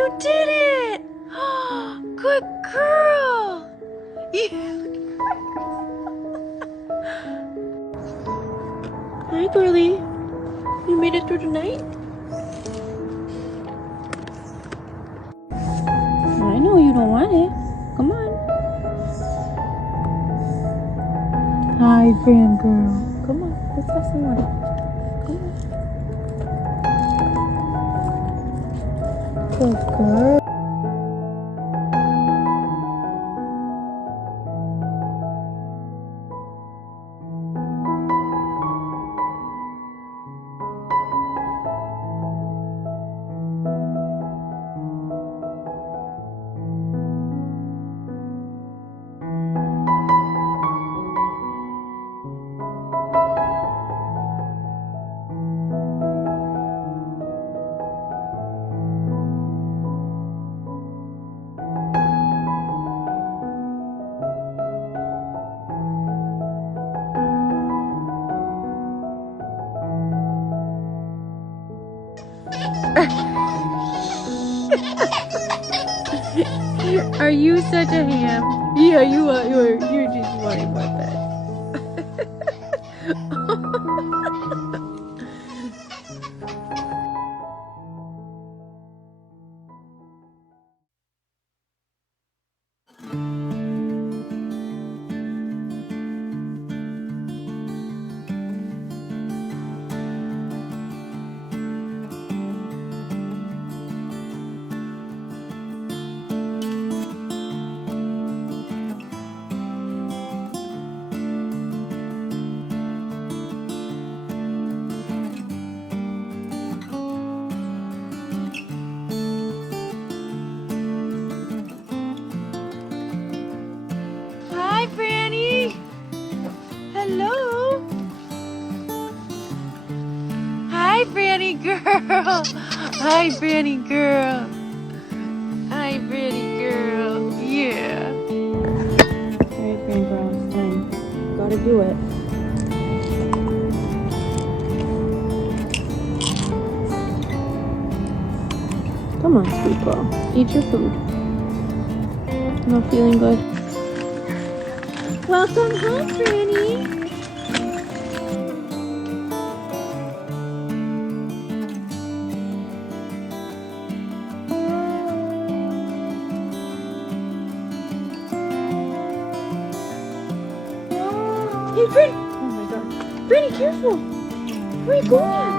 You did it! Good girl! Hi, girlie. You made it through the night? I know you don't want it. Come on. Hi, fangirl. Come on, let's have some more. Come on. Good girl. Are you such a ham? Yeah, you are. You're just funny about that. Hi, Franny. Hello. Hi, Franny girl. Hi, Franny girl. Hi, Franny girl. Yeah. Alright, Franny girl, it's time. Gotta do it. Come on, sweet girl. Eat your food. Not feeling good? Welcome home, Franny. Hey, Franny! Oh my god. Franny, careful! Where are you going?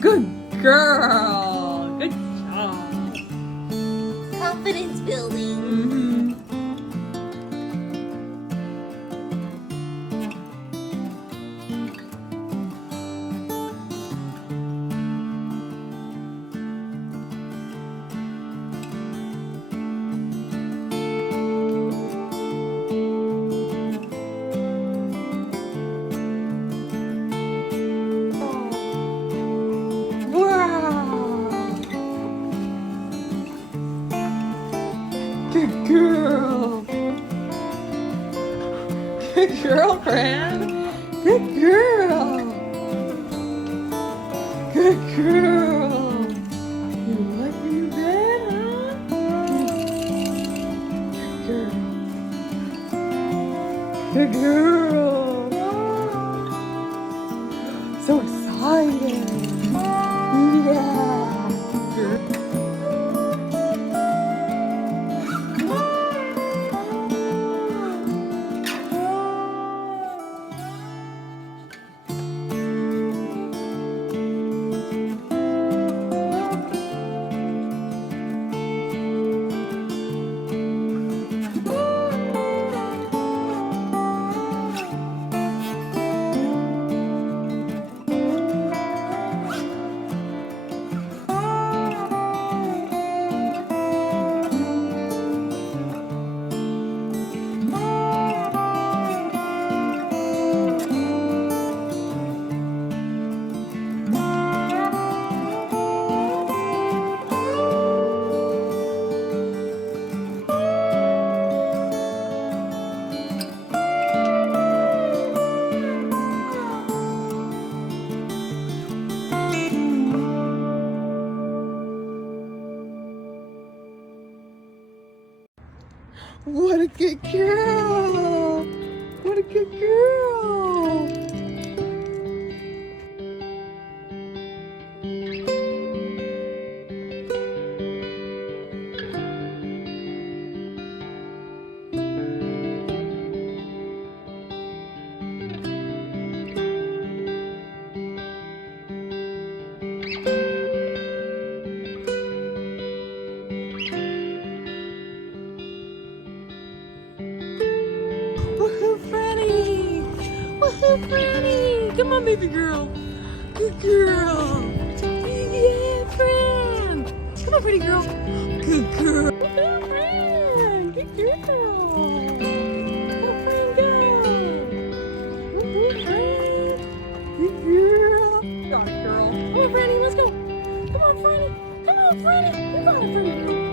Good girl. Good job. Confidence building. Good girl, Fran. Good girl. Good girl. You like your new bed, huh? Good girl. So excited. Yeah. Good. What a good girl! What a good girl! Woohoo, Franny! Woohoo, Franny! Come on, baby girl. Good girl. Yeah, Fran. Come on, pretty girl. Good girl. Woohoo, Fran. Good girl. Go, Fran, go. Woohoo, Fran. Good girl. Got it, girl. Come on, Franny, let's go. Come on, Franny. Come on, Franny. You got it, pretty girl.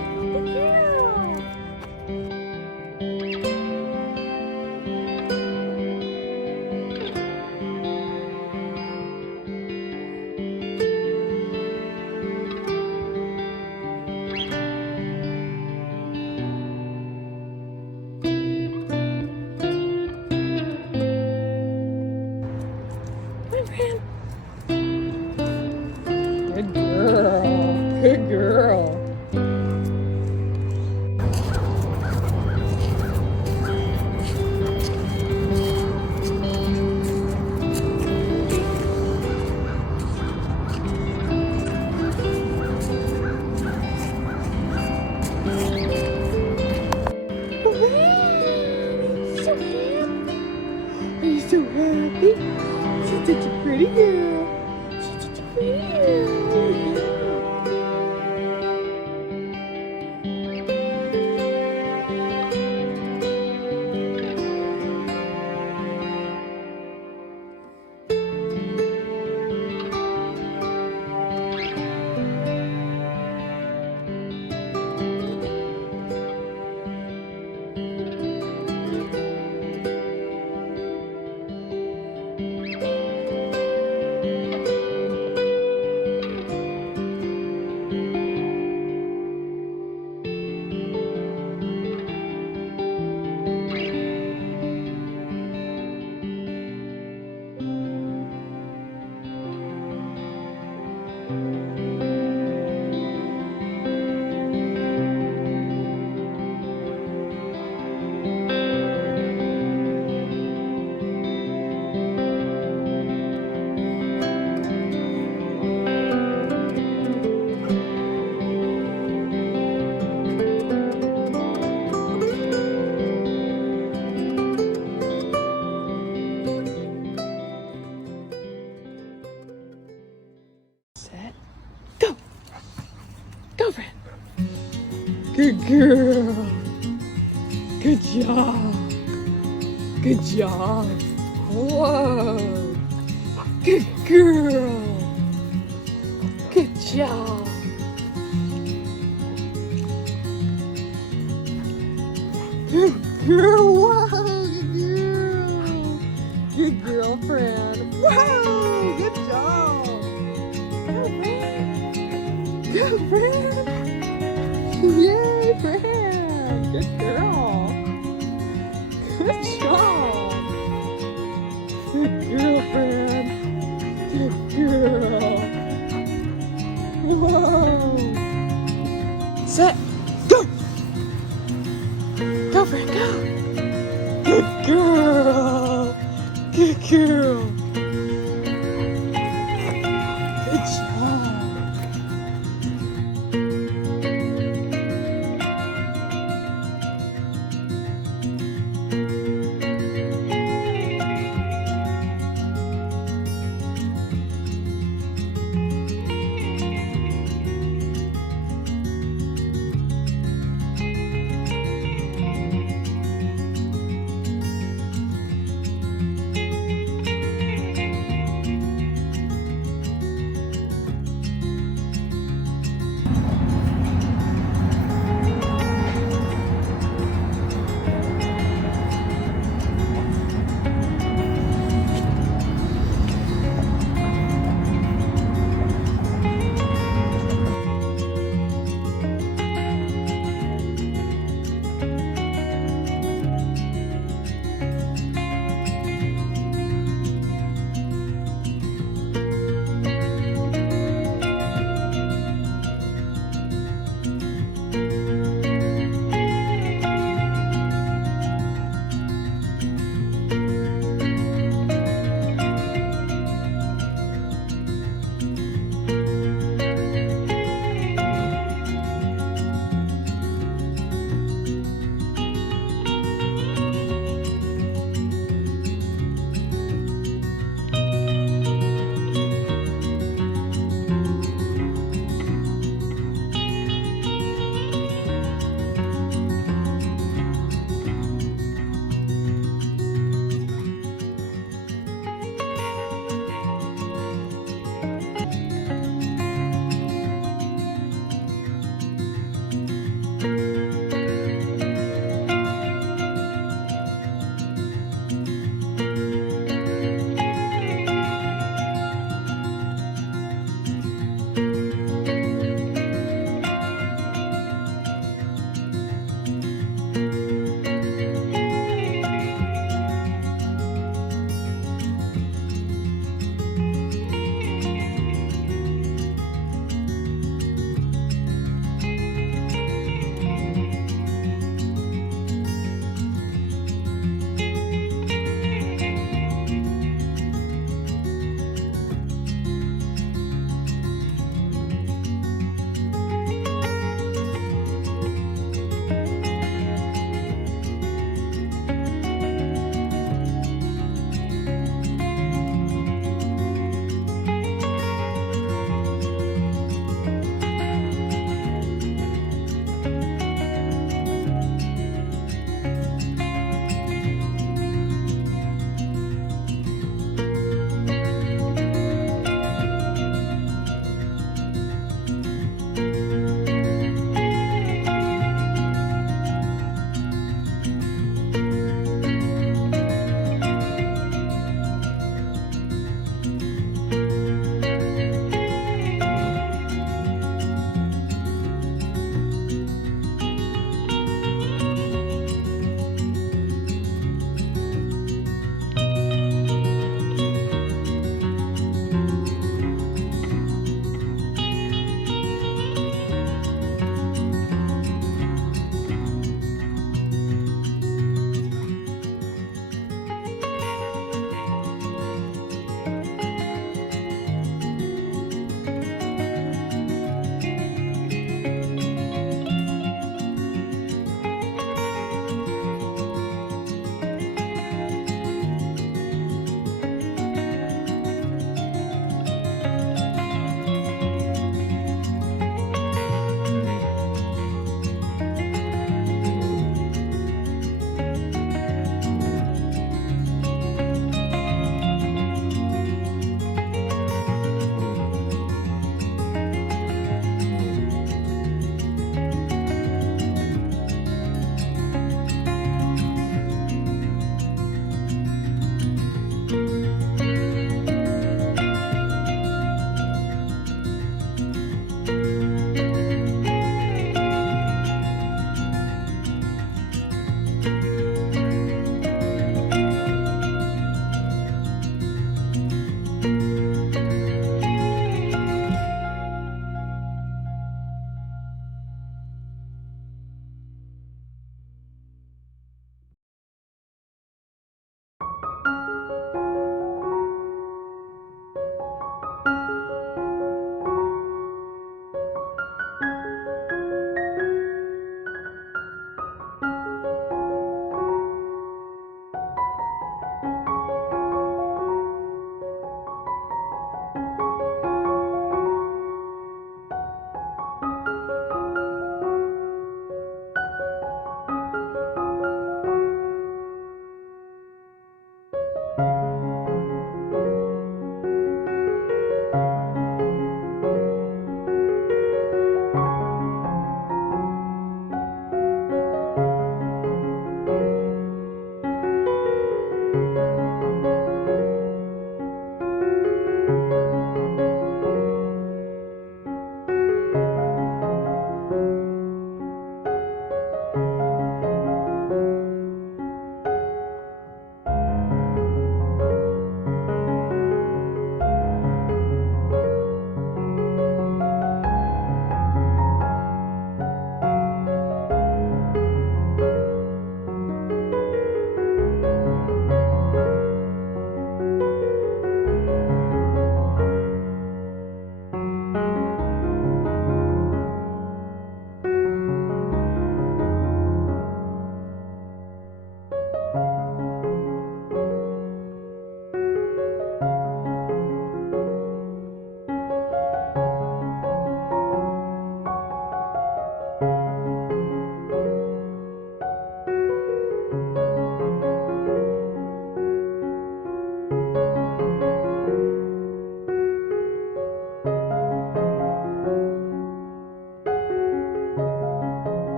Good girl. Good girl. Good girl. Are you so happy? She's such a pretty girl. She's such a pretty girl. Girlfriend. Good girl. Good job. Good job. Whoa. Good girl. Good job. Good girl. Whoa. Good girl. girlfriend. Whoa, good job. Go, Fran. Go, Fran. Yay, Fran. Good girl. Good job. Good girl, Fran. Good girl. Whoa. Set. Go. Go, Fran, go. Good girl. Good girl. Good job.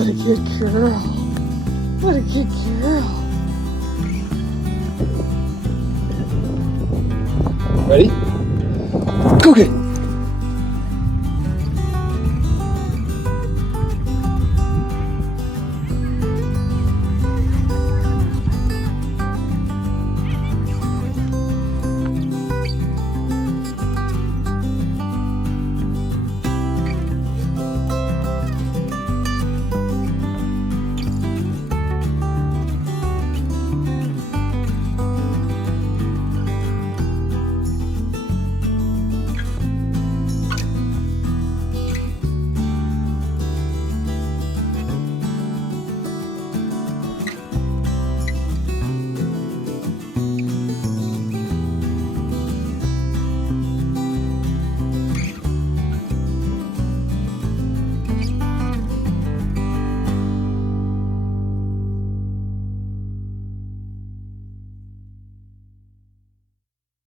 What a good girl. What a good girl. Ready? Go get it.